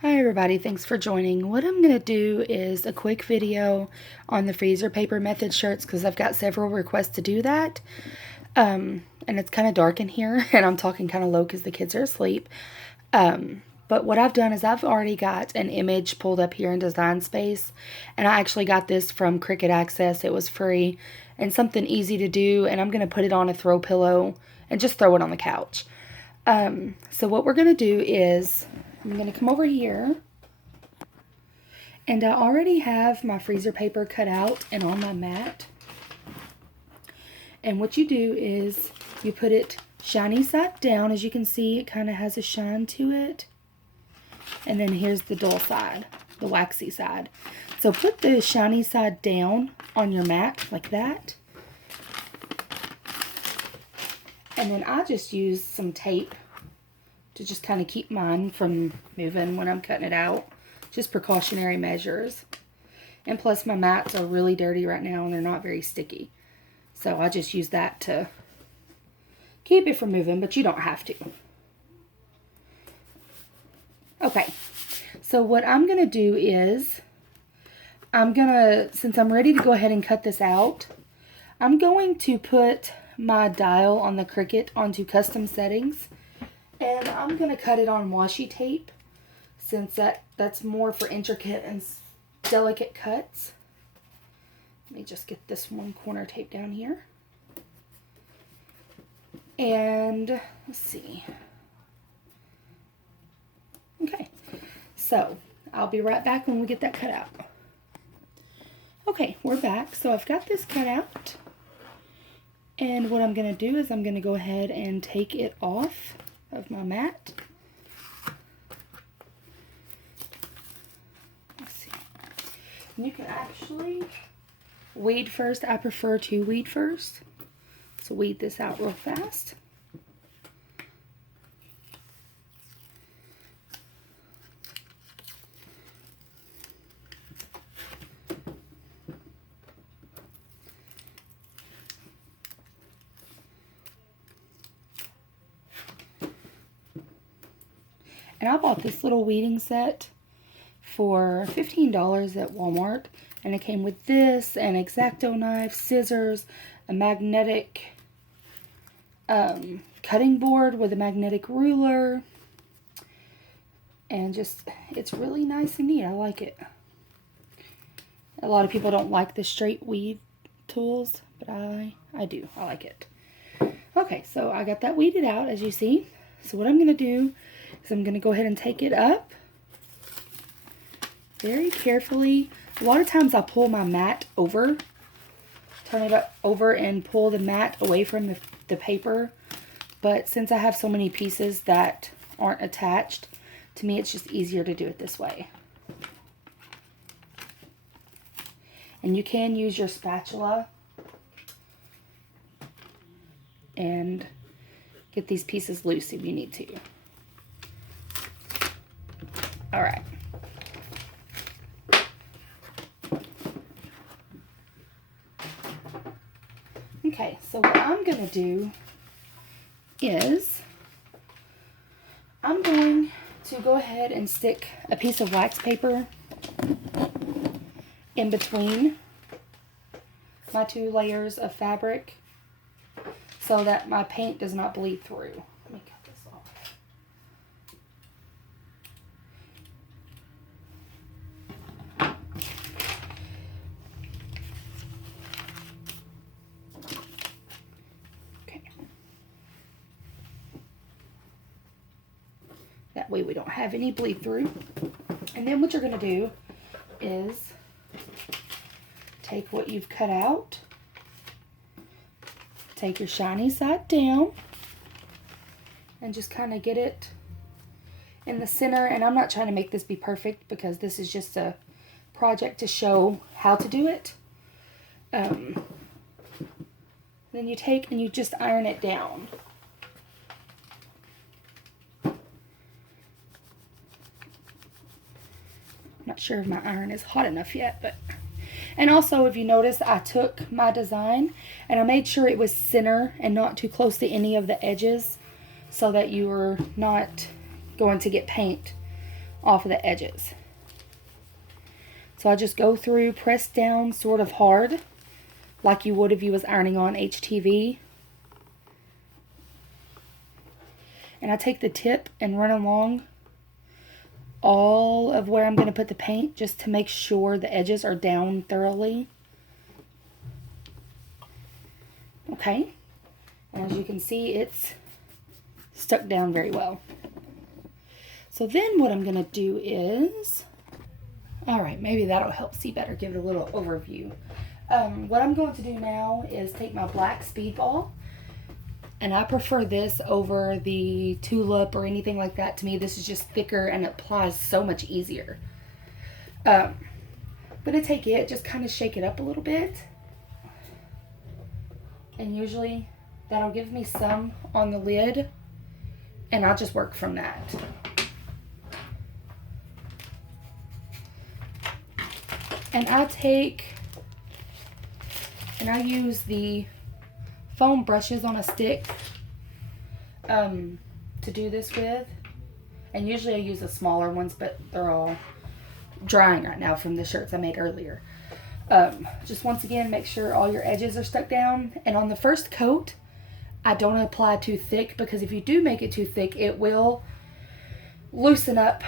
Hi everybody, thanks for joining. What I'm going to do is a quick video on the freezer paper method shirts because I've got several requests to do that. And it's kind of dark in here and I'm talking kind of low because the kids are asleep. But what I've done is I've already got an image pulled up here in Design Space, and I actually got this from Cricut Access. It was free and something easy to do, and I'm going to put it on a throw pillow and just throw it on the couch. So what we're going to do is I'm going to come over here, and I already have my freezer paper cut out and on my mat. And what you do is you put it shiny side down. As you can see, it kind of has a shine to it. And then here's the dull side, the waxy side. So put the shiny side down on your mat like that. And then I just use some tape to just kind of keep mine from moving when I'm cutting it out. Just precautionary measures. And plus my mats are really dirty right now and they're not very sticky. So I just use that to keep it from moving, but you don't have to. Okay, so what I'm going to do is, since I'm ready to go ahead and cut this out, I'm going to put my dial on the Cricut onto custom settings. And I'm going to cut it on washi tape, since that's more for intricate and delicate cuts. Let me just get this one corner tape down here. And let's see. Okay, so I'll be right back when we get that cut out. Okay, we're back. So I've got this cut out. And what I'm going to do is I'm going to go ahead and take it off of my mat. Let's see. You can actually weed first. I prefer to weed first. So weed this out real fast. And I bought this little weeding set for $15 at Walmart. And it came with this, an X-Acto knife, scissors, a magnetic cutting board with a magnetic ruler. And just, it's really nice and neat. I like it. A lot of people don't like the straight weed tools, but I do. I like it. Okay, so I got that weeded out, as you see. So what I'm going to do is I'm going to go ahead and take it up very carefully. A lot of times I pull my mat over, turn it up over and pull the mat away from the paper. But since I have so many pieces that aren't attached, to me it's just easier to do it this way. And you can use your spatula and get these pieces loose if you need to. All right. Okay, so what I'm going to do is I'm going to go ahead and stick a piece of wax paper in between my two layers of fabric so that my paint does not bleed through. Let me cut this off. Okay. That way we don't have any bleed through. And then what you're going to do is take what you've cut out, take your shiny side down, and just kind of get it in the center. And I'm not trying to make this be perfect because this is just a project to show how to do it. Then you take and you just iron it down. Not sure if my iron is hot enough yet, but... And also, if you notice, I took my design and I made sure it was center and not too close to any of the edges so that you were not going to get paint off of the edges. So I just go through, press down sort of hard, like you would if you was ironing on HTV. And I take the tip and run along all of where I'm going to put the paint, just to make sure the edges are down thoroughly. Okay, and as you can see, it's stuck down very well. So then what I'm going to do is, all right, maybe that'll help see better, give it a little overview. What I'm going to do now is take my black speedball, and I prefer this over the tulip or anything like that. To me, this is just thicker and it applies so much easier. I'm going to take it, just kind of shake it up a little bit, and usually that'll give me some on the lid, and I'll just work from that. And I take, and I use the foam brushes on a stick to do this with. And usually I use the smaller ones, but they're all drying right now from the shirts I made earlier. Just once again, make sure all your edges are stuck down. And on the first coat, I don't apply too thick, because if you do make it too thick, it will loosen up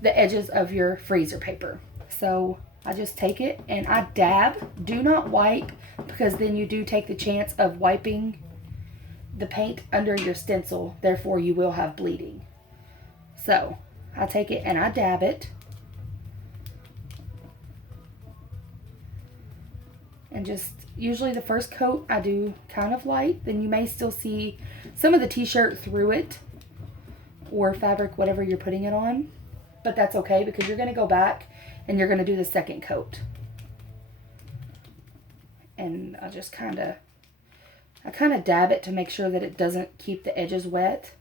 the edges of your freezer paper. So I just take it and I dab. Do not wipe, because then you do take the chance of wiping the paint under your stencil. Therefore, you will have bleeding. So I take it and I dab it. And just, usually the first coat I do kind of light. Then you may still see some of the t-shirt through it, or fabric, whatever you're putting it on. But that's okay, because you're going to go back and you're going to do the second coat. And I just kind of dab it to make sure that it doesn't keep the edges wet.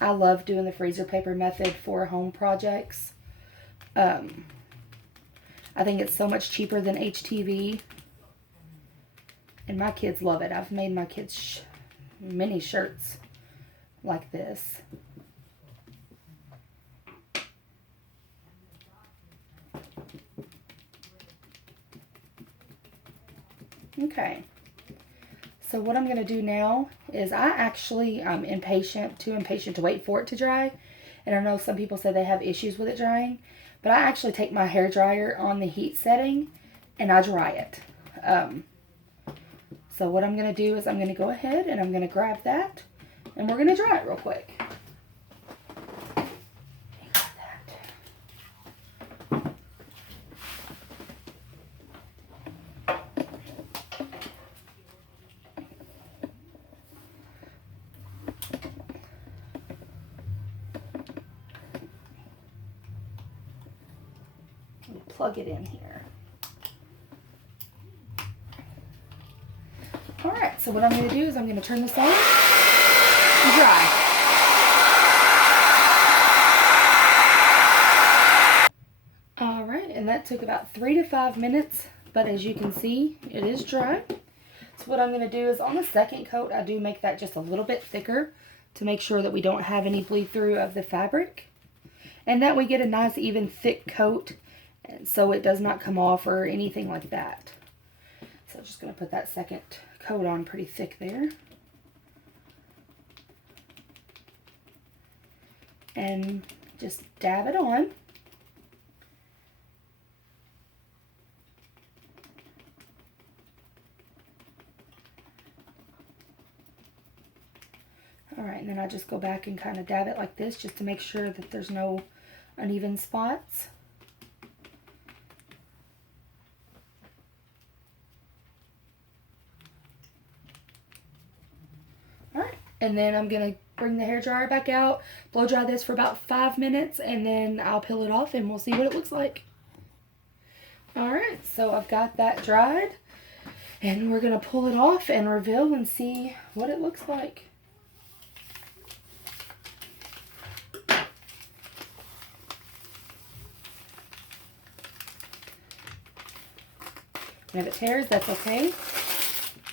I love doing the freezer paper method for home projects. I think it's so much cheaper than HTV. And my kids love it. I've made my kids many shirts like this. Okay. So what I'm going to do now is, I actually am too impatient to wait for it to dry. And I know some people say they have issues with it drying. But I actually take my hair dryer on the heat setting and I dry it. So what I'm going to do is I'm going to go ahead and I'm going to grab that and we're going to dry it real quick. Plug it in here. Alright, so what I'm going to do is I'm going to turn this on and dry. Alright, and that took about 3 to 5 minutes, but as you can see, it is dry. So what I'm going to do is, on the second coat, I do make that just a little bit thicker to make sure that we don't have any bleed through of the fabric. And that we get a nice even thick coat, and so it does not come off or anything like that. So I'm just going to put that second coat on pretty thick there. And just dab it on. Alright, and then I just go back and kind of dab it like this, just to make sure that there's no uneven spots. And then I'm going to bring the hairdryer back out, blow dry this for about 5 minutes, and then I'll peel it off and we'll see what it looks like. Alright, so I've got that dried, and we're going to pull it off and reveal and see what it looks like. And if it tears, that's okay. You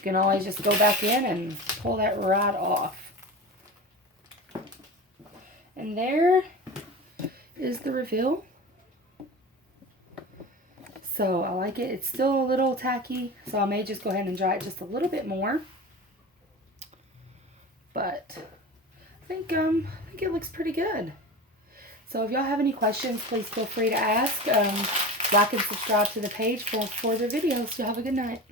can always just go back in and pull that rod off. And there is the reveal. So I like it. It's still a little tacky, so I may just go ahead and dry it just a little bit more. But I think it looks pretty good. So if y'all have any questions, please feel free to ask. Like and subscribe to the page for further videos. Y'all have a good night.